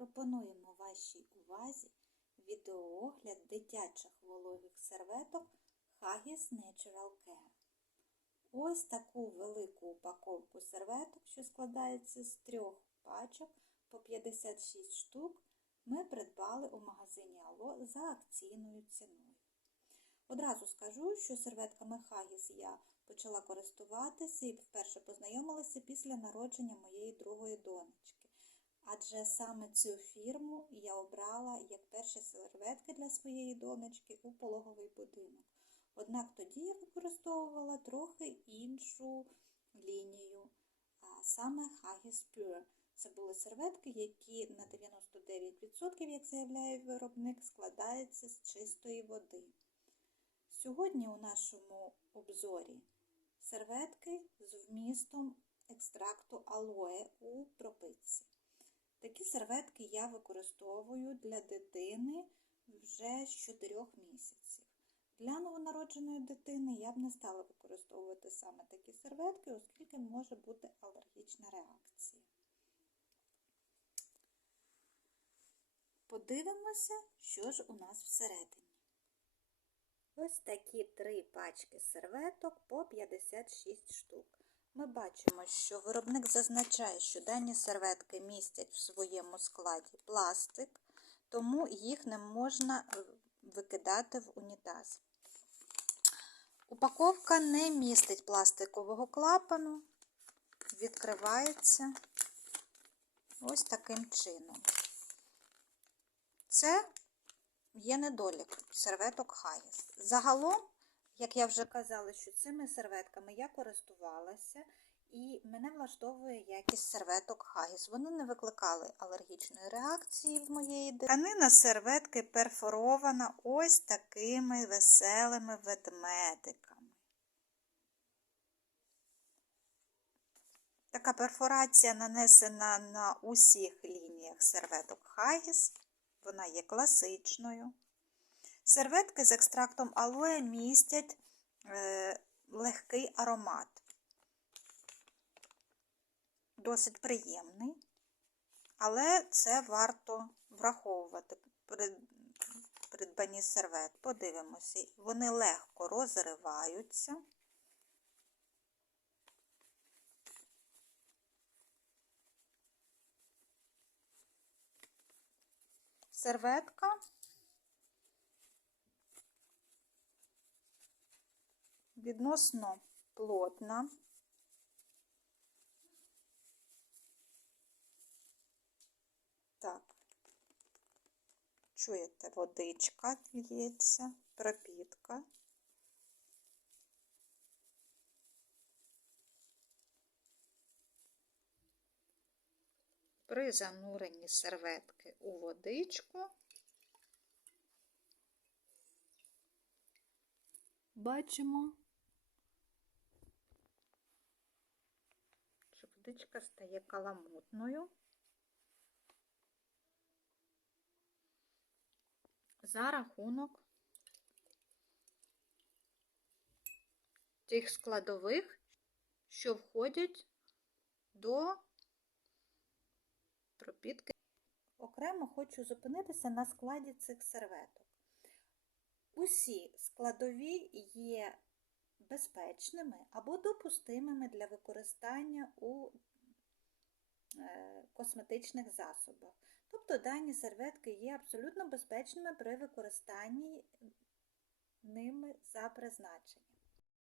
Пропонуємо вашій увазі відеоогляд дитячих вологих серветок Haggis Natural Care. Ось таку велику упаковку серветок, що складається з трьох пачок по 56 штук, ми придбали у магазині Ало за акційною ціною. Одразу скажу, що серветками Haggis я почала користуватися і вперше познайомилася після народження моєї другої донечки. Адже саме цю фірму я обрала як перші серветки для своєї донечки у пологовий будинок. Однак тоді я використовувала трохи іншу лінію, а саме Haggis Pure. Це були серветки, які на 99%, як заявляє виробник, складаються з чистої води. Сьогодні у нашому обзорі серветки з вмістом екстракту алоє у пропитці. Такі серветки я використовую для дитини вже з 4 місяців. Для новонародженої дитини я б не стала використовувати саме такі серветки, оскільки може бути алергічна реакція. Подивимося, що ж у нас всередині. Ось такі три пачки серветок по 56 штук. Ми бачимо, що виробник зазначає, що дані серветки містять в своєму складі пластик, тому їх не можна викидати в унітаз. Упаковка не містить пластикового клапану, відкривається ось таким чином. Це є недолік серветок Haggis. Загалом, як я вже казала, що цими серветками я користувалася, і мене влаштовує якість серветок Haggis. Вони не викликали алергічної реакції в моєї дитини. Тканина серветки перфорована ось такими веселими ведмедиками. Така перфорація нанесена на усіх лініях серветок Haggis. Вона є класичною. Серветки з екстрактом алоє містять е, легкий аромат. Досить приємний, але це варто враховувати при придбанні сервет. Подивимося, вони легко розриваються. Серветка відносно плотна. Так, чуєте, водичка лється, пропітка. При зануренні серветки у водичку бачимо, водичка стає каламутною. За рахунок тих складових, що входять до пропітки. Окремо хочу зупинитися на складі цих серветок. Усі складові є безпечними або допустимими для використання у е, косметичних засобах. Тобто дані серветки є абсолютно безпечними при використанні ними за призначенням.